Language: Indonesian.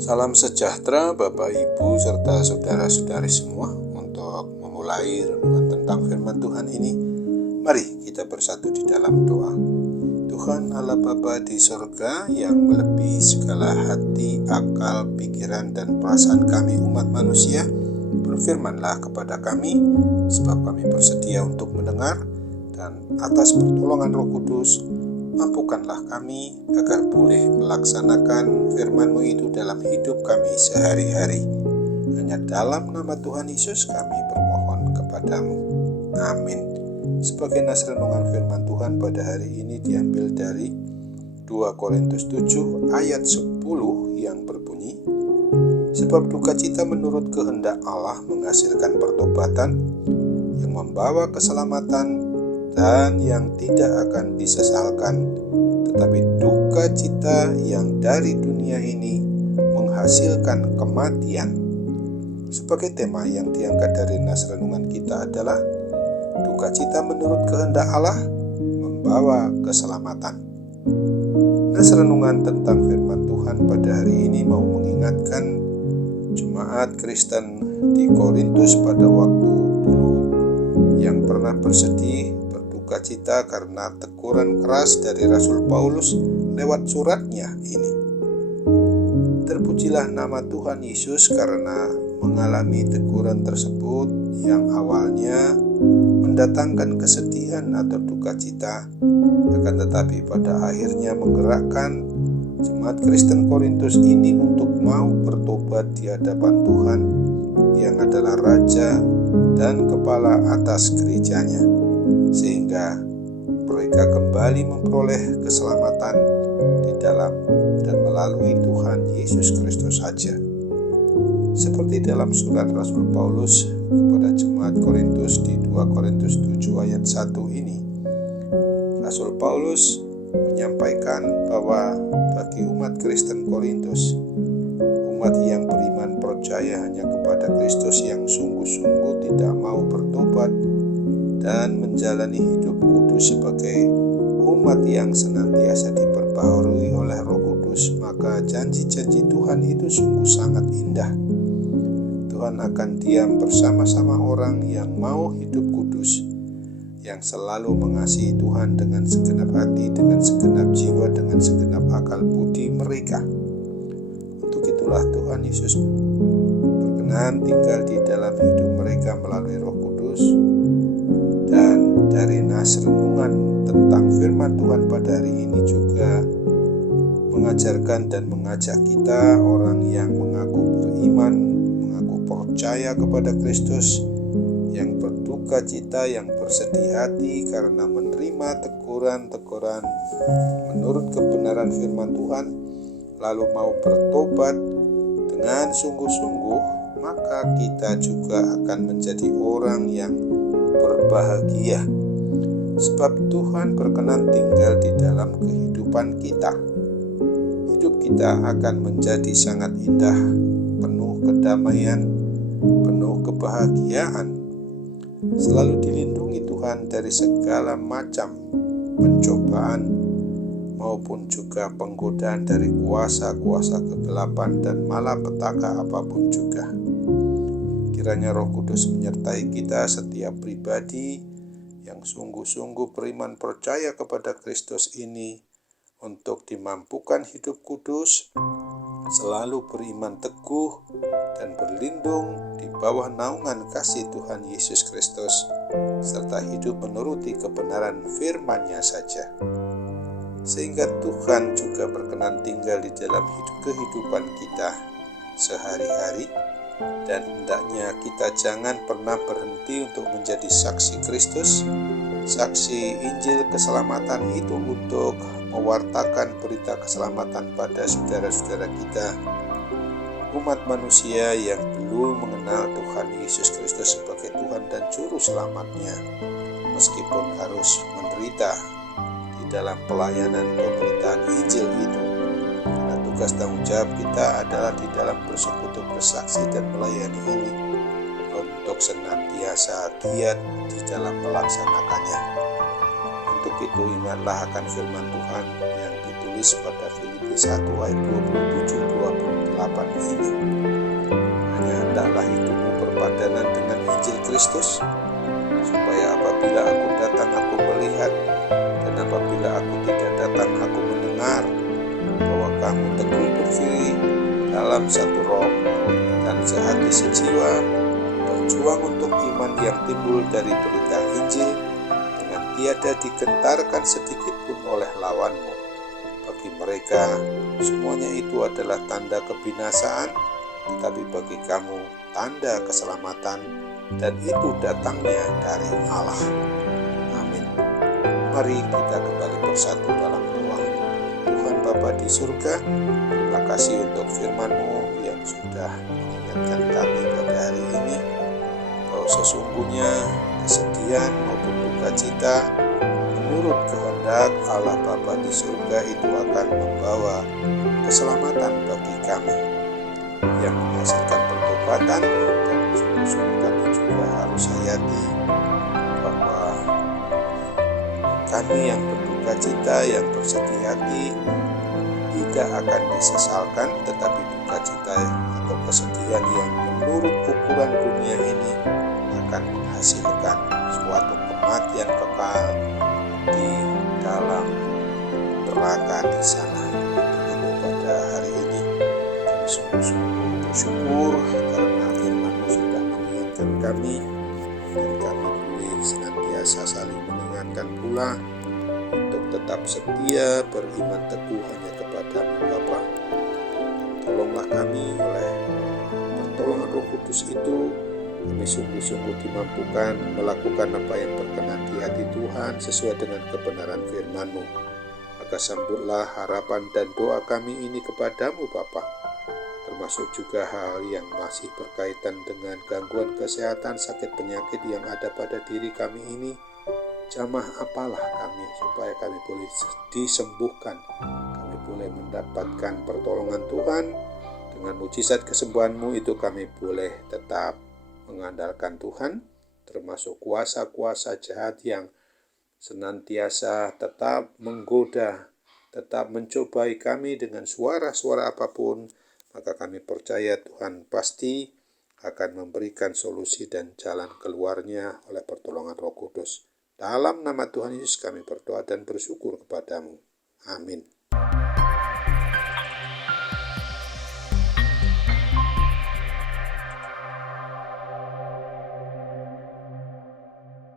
Salam sejahtera Bapak Ibu serta saudara-saudari semua. Untuk memulai renungan tentang firman Tuhan ini, mari kita bersatu di dalam doa. Tuhan Allah Bapa di sorga yang melebihi segala hati, akal, pikiran, dan perasaan kami umat manusia, berfirmanlah kepada kami, sebab kami bersedia untuk mendengar, dan atas pertolongan Roh Kudus, mampukanlah kami agar boleh melaksanakan firman-Mu itu dalam hidup kami sehari-hari. Hanya dalam nama Tuhan Yesus kami bermohon kepadamu. Amin. Sebagai nas renungan firman Tuhan pada hari ini diambil dari 2 Korintus 7 ayat 10 yang berbunyi, sebab dukacita menurut kehendak Allah menghasilkan pertobatan yang membawa keselamatan dan yang tidak akan disesalkan, tetapi duka cita yang dari dunia ini menghasilkan kematian. Sebagai tema yang diangkat dari nas renungan kita adalah duka cita menurut kehendak Allah membawa keselamatan. Nas renungan tentang firman Tuhan pada hari ini mau mengingatkan jemaat Kristen di Korintus pada waktu dulu yang pernah bersedih, berduka cita karena teguran keras dari Rasul Paulus lewat suratnya ini. Terpujilah nama Tuhan Yesus karena mengalami teguran tersebut yang awalnya mendatangkan kesedihan atau duka cita, akan tetapi pada akhirnya menggerakkan jemaat Kristen Korintus ini untuk mau bertobat di hadapan Tuhan yang adalah Raja dan Kepala atas gerejanya, sehingga mereka kembali memperoleh keselamatan di dalam dan melalui Tuhan Yesus Kristus saja. Seperti dalam surat Rasul Paulus kepada jemaat Korintus di 2 Korintus 7 ayat 1 ini, Rasul Paulus menyampaikan bahwa bagi umat Kristen Korintus, umat yang beriman percaya hanya kepada Kristus yang sungguh-sungguh tidak mau bertobat dan menjalani hidup kudus sebagai umat yang senantiasa diperbaharui oleh Roh Kudus, maka janji-janji Tuhan itu sungguh sangat indah. Tuhan akan diam bersama-sama orang yang mau hidup kudus, yang selalu mengasihi Tuhan dengan segenap hati, dengan segenap jiwa, dengan segenap akal budi mereka. Untuk itulah Tuhan Yesus berkenan tinggal di dalam hidup mereka melalui Roh Kudus. Dan dari nas renungan tentang firman Tuhan pada hari ini juga mengajarkan dan mengajak kita, orang yang mengaku beriman, mengaku percaya kepada Kristus, yang berduka cita, yang bersedih hati karena menerima teguran-teguran menurut kebenaran firman Tuhan, lalu mau bertobat dengan sungguh-sungguh, maka kita juga akan menjadi orang yang berbahagia, sebab Tuhan berkenan tinggal di dalam kehidupan kita. Hidup kita akan menjadi sangat indah, penuh kedamaian, penuh kebahagiaan, selalu dilindungi Tuhan dari segala macam pencobaan maupun juga penggodaan dari kuasa-kuasa kegelapan dan malapetaka apapun juga. Kiranya Roh Kudus menyertai kita setiap pribadi yang sungguh-sungguh beriman percaya kepada Kristus ini untuk dimampukan hidup kudus, selalu beriman teguh dan berlindung di bawah naungan kasih Tuhan Yesus Kristus, serta hidup menuruti kebenaran firman-Nya saja. Sehingga Tuhan juga berkenan tinggal di dalam kehidupan kita sehari-hari, dan hendaknya kita jangan pernah berhenti untuk menjadi saksi Kristus, saksi Injil keselamatan itu, untuk mewartakan berita keselamatan pada saudara-saudara kita, umat manusia yang belum mengenal Tuhan Yesus Kristus sebagai Tuhan dan Juru Selamatnya, meskipun harus menderita di dalam pelayanan pemberitaan Injil itu. Karena tugas tanggung jawab kita adalah di dalam bersekutu, bersaksi, dan melayani ini untuk senantiasa giat di dalam melaksanakannya. Untuk itu ingatlah akan firman Tuhan yang ditulis pada Filipi 1 ayat 27-28 ini. Hanya hendaklah hidupmu berpadanan dengan Injil Kristus, supaya apabila aku datang aku melihat, dan apabila aku tidak datang aku mendengar, bahwa kamu teguh berdiri dalam satu roh dan sehati sejiwa, berjuang untuk iman yang timbul dari berita Injil, dengan tiada digentarkan sedikit pun oleh lawanmu. Bagi mereka semuanya itu adalah tanda kebinasaan, tetapi bagi kamu tanda keselamatan, dan itu datangnya dari Allah. Amin. Mari kita kembali bersatu dalam doa. Tuhan Bapa di surga, terima kasih untuk firman-Mu yang sudah mengingatkan kami pada hari ini, bahwa sesungguhnya kesedihan maupun duka cita menurut kehendak Allah Bapa di surga itu akan membawa keselamatan bagi kami, yang menghasilkan pertobatan. Dan sungguh-sungguh kami juga harus hayati bahwa kami yang berduka cita, yang bersedih hati, tidak akan disesalkan, tetapi duka cita atau kesedihan yang menurut ukuran dunia ini akan menghasilkan suatu kematian kekal di dalam neraka di sana. Jadi pada hari ini kami sungguh-sungguh bersyukur karena firman-Mu sudah mengingatkan kami, dan kami boleh senantiasa saling mengingatkan pula untuk tetap setia beriman teguh hanya kepada-Mu Bapa. Tolonglah kami oleh pertolongan Roh Kudus itu, kami sungguh-sungguh dimampukan melakukan apa yang berkenan di hati Tuhan sesuai dengan kebenaran firman-Mu. Maka sambutlah harapan dan doa kami ini kepada-Mu Bapa, termasuk juga hal yang masih berkaitan dengan gangguan kesehatan, sakit penyakit yang ada pada diri kami ini. Jamah apalah kami supaya kami boleh disembuhkan, kami boleh mendapatkan pertolongan Tuhan. Dengan mujizat kesembuhan-Mu itu kami boleh tetap mengandalkan Tuhan, termasuk kuasa-kuasa jahat yang senantiasa tetap menggoda, tetap mencobai kami dengan suara-suara apapun. Maka kami percaya Tuhan pasti akan memberikan solusi dan jalan keluarnya oleh pertolongan Roh Kudus. Dalam nama Tuhan Yesus kami berdoa dan bersyukur kepada-Mu. Amin.